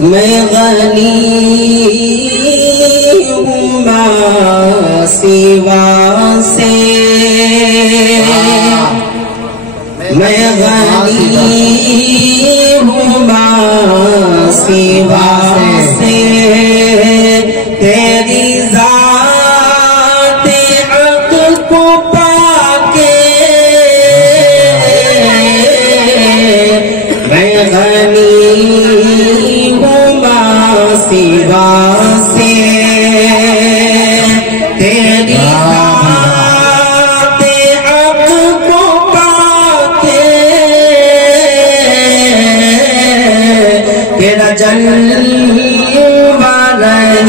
मैं गनी हूँ माँ सिवा से, मैं गनी हूँ माँ सिवा से, तेरी ज़ात हक़ को पाके मैं गनी हूँ माँ सिवा से, तेरी ज़ात हक़ को पाके तेरा जलवा रह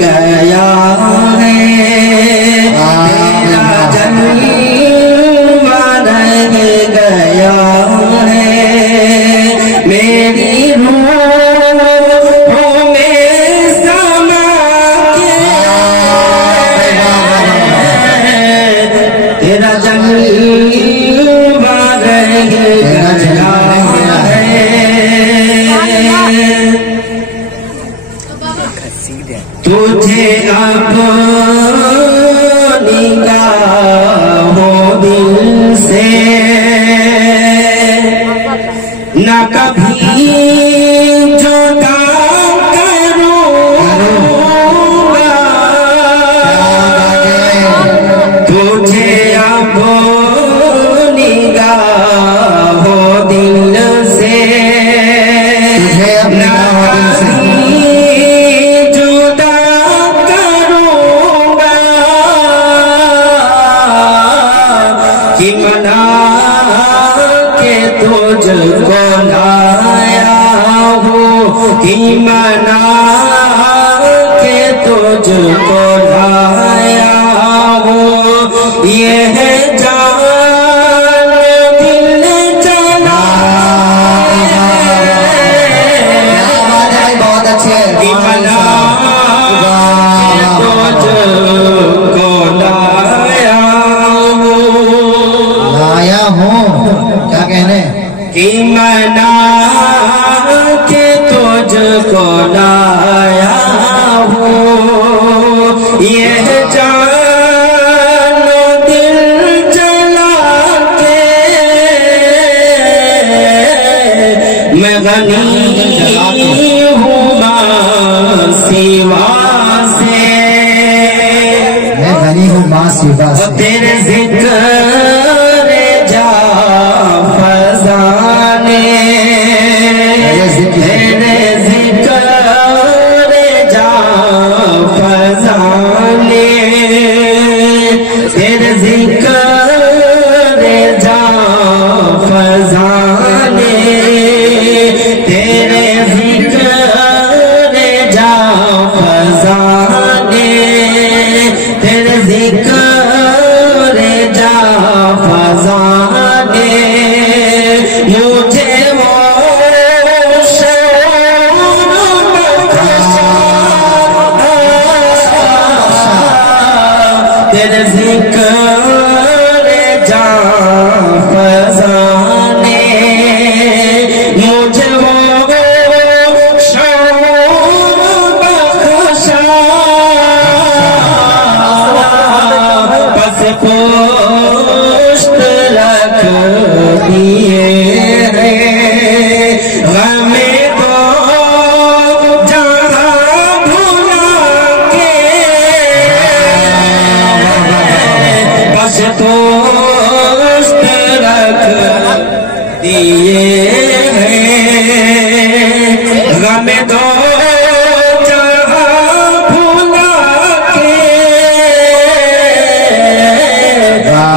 गया है, तेरा जलवा रह गया है, मेरी रूह में समा के तेरा जलवा रह गया है। तुझे अपनी निगाहों दिल से न कभी जुदा करूँगा, तुझे अपनी निगाहों दिल से न कि मना के तुझको लाया हूँ, कि मना के तुझको लाया हूँ, ये है जान दिल चला बहुत अच्छे, कि मना के तुझको क्या कहने कि मना के तुझको लाया हूँ, यह जान दिल जला के मैं गनी हूँ माँ सिवा से, मैं गनी हूँ माँ सिवा से, तेरे जिक्र फज़ाने तेरे ज़िक्र जा फज़ाने, तेरे ज़िक्र जा फज़ाने, तेरे ज़िक्र जा फज़ाने, तेरे ज़िक्र जा फज़ाने, मुझे वो तेरे ज़िक्र जा फज़ाने, मुझे वो शौक़ बख्शा, बस पुष्ट रख दिए हमें तो जहाँ भुला के, बस पुष्ट रख दिए हमें तो जहाँ भुला के,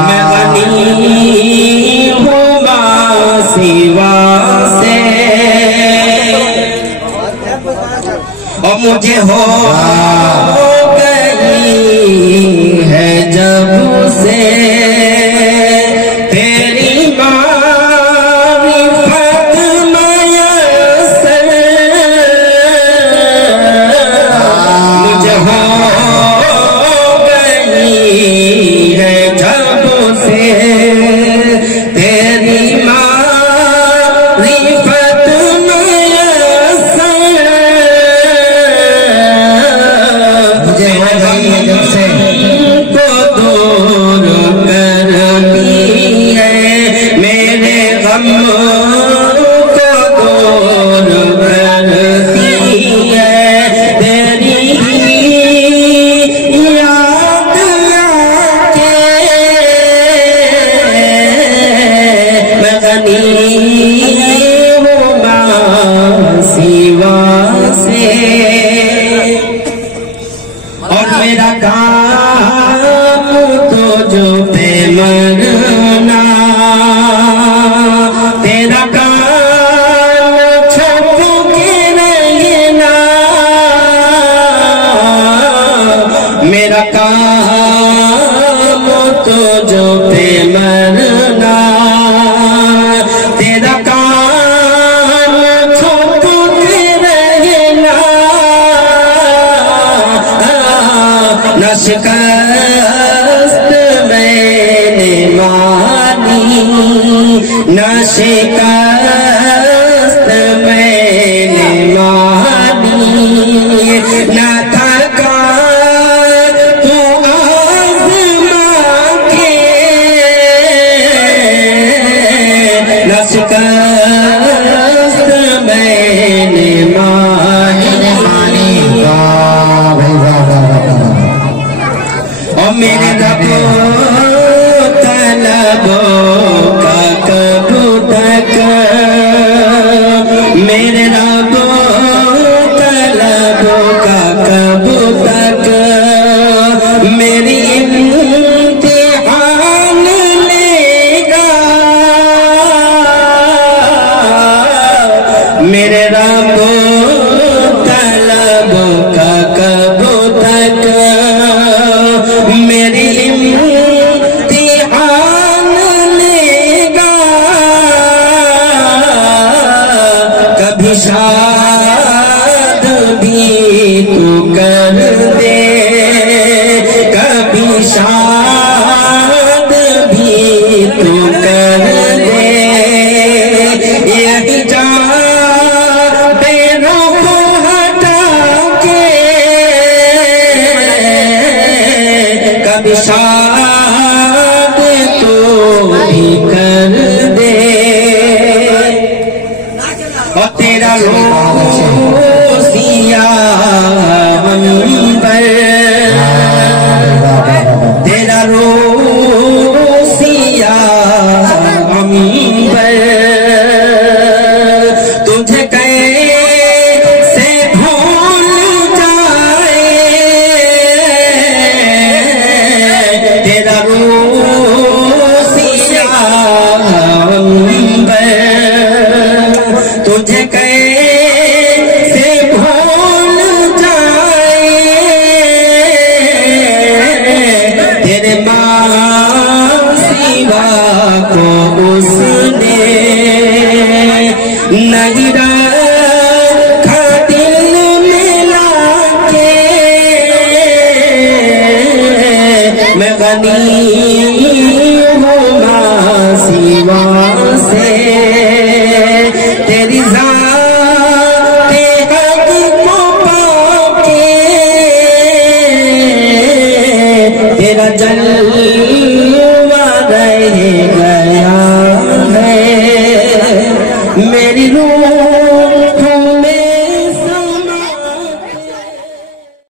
मैं गनी हूँ माँ सिवा से, और मुझे हो गई है जब से तेरी मारिफत मयस्सर, मुझे हो गई है जब से तेरी मारिफत मयस्सर, तेरा काम तो जो पे मरना, तेरा काम छुप के रहना, मेरा काम तो जो पे मरना, तेरा काम छुप के रहना, न शिकस्त मैंने मानी, न शिकस्त मैंने मानी, न थका तू आज़मा के, न शिकस्त मैंने मानी। और मेरे रबो तलबों का कब तक, मेरे रबो तलबों का कब तक, मेरी इम्तिहान लेगा, मेरे रबो तलबों का कब तक, मेरी इम्तिहान लेगा, कभी शाद भी तू कर दे, कभी शाद भी तू कर दे, यही जा बेरों को हटा के, कभी शाद तो भी कर दे। और तेरा रोज़िया अंबर, तेरा रोज़िया अंबर, तुझे कैसे भूल जाए, तेरा रोज़िया अंबर, तुझे कैसे भूल जाए, तेरे सिवा को उसने नहीं रखा दिल मिला के, मैं गनी हूँ सिवा से, तेरी ज़ाते हक़ को पाके, तेरा जलवा रह गया है, मेरी